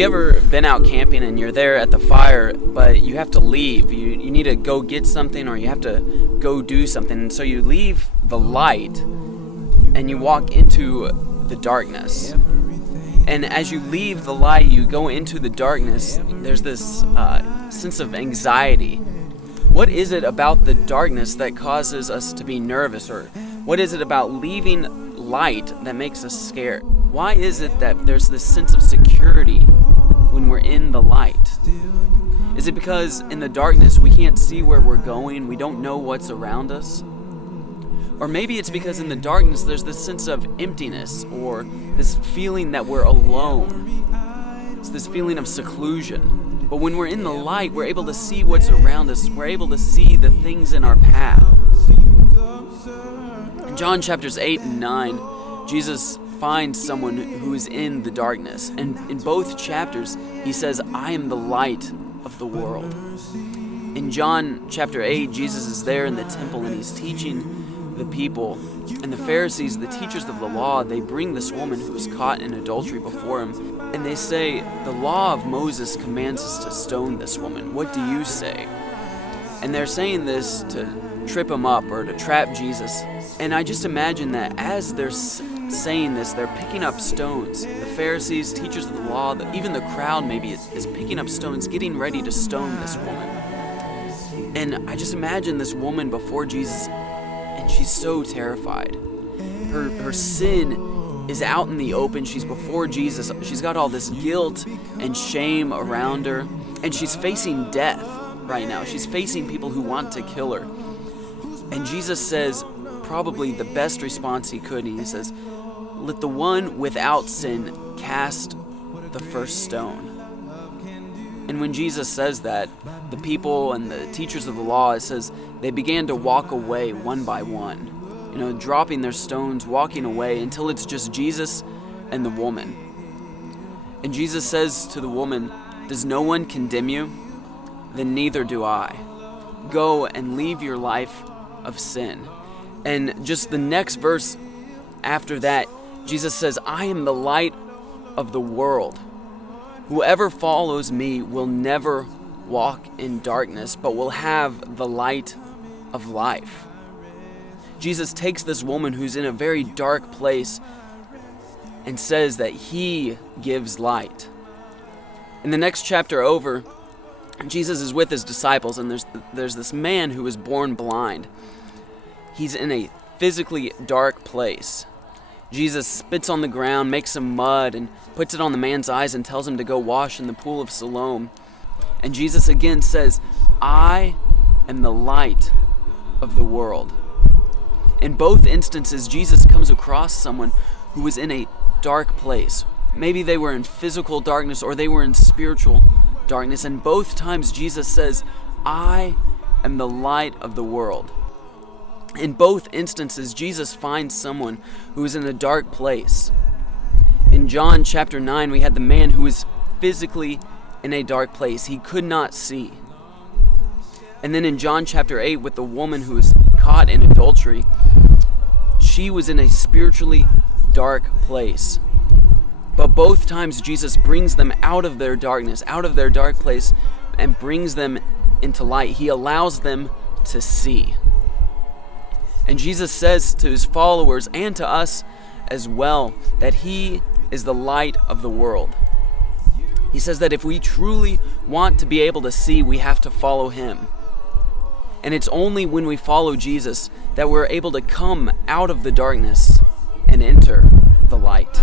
you ever been out camping and you're there at the fire, but you have to leave? You need to go get something, or you have to go do something. And so you leave the light and you walk into the darkness. And as you leave the light, you go into the darkness, there's this sense of anxiety. What is it about the darkness that causes us to be nervous? Or what is it about leaving light that makes us scared? Why is it that there's this sense of security when we're in the light? Is it because in the darkness we can't see where we're going, we don't know what's around us? Or maybe it's because in the darkness there's this sense of emptiness, or this feeling that we're alone. It's this feeling of seclusion. But when we're in the light, we're able to see what's around us. We're able to see the things in our path. In John chapters 8 and 9, Jesus finds someone who is in the darkness. And in both chapters, he says, "I am the light of the world." In John chapter 8, Jesus is there in the temple and he's teaching the people. And the Pharisees, the teachers of the law, they bring this woman who was caught in adultery before him. And they say, "The law of Moses commands us to stone this woman. What do you say?" And they're saying this to trip him up or to trap Jesus. And I just imagine that as they're saying this, they're picking up stones. The Pharisees, teachers of the law, even the crowd maybe is picking up stones, getting ready to stone this woman. And I just imagine this woman before Jesus, and she's so terrified. Her sin is out in the open. She's before Jesus. She's got all this guilt and shame around her, and she's facing death right now. She's facing people who want to kill her. And Jesus says probably the best response he could, and he says, "Let the one without sin cast the first stone." And when Jesus says that, the people and the teachers of the law, it says they began to walk away one by one, dropping their stones, walking away until it's just Jesus and the woman. And Jesus says to the woman, "Does no one condemn you? Then neither do I. Go and leave your life of sin." And just the next verse after that, Jesus says, "I am the light of the world. Whoever follows me will never walk in darkness, but will have the light of life." Jesus takes this woman who's in a very dark place and says that he gives light. In the next chapter over, Jesus is with his disciples, and there's this man who was born blind. He's in a physically dark place. Jesus spits on the ground, makes some mud, and puts it on the man's eyes and tells him to go wash in the pool of Siloam. And Jesus again says, "I am the light of the world." In both instances, Jesus comes across someone who was in a dark place. Maybe they were in physical darkness or they were in spiritual darkness. And both times Jesus says, "I am the light of the world." In both instances, Jesus finds someone who is in a dark place. In John chapter 9, we had the man who was physically in a dark place. He could not see. And then in John chapter 8, with the woman who was caught in adultery, she was in a spiritually dark place. But both times Jesus brings them out of their darkness, out of their dark place, and brings them into light. He allows them to see. And Jesus says to his followers and to us as well that he is the light of the world. He says that if we truly want to be able to see, we have to follow him. And it's only when we follow Jesus that we're able to come out of the darkness and enter the light.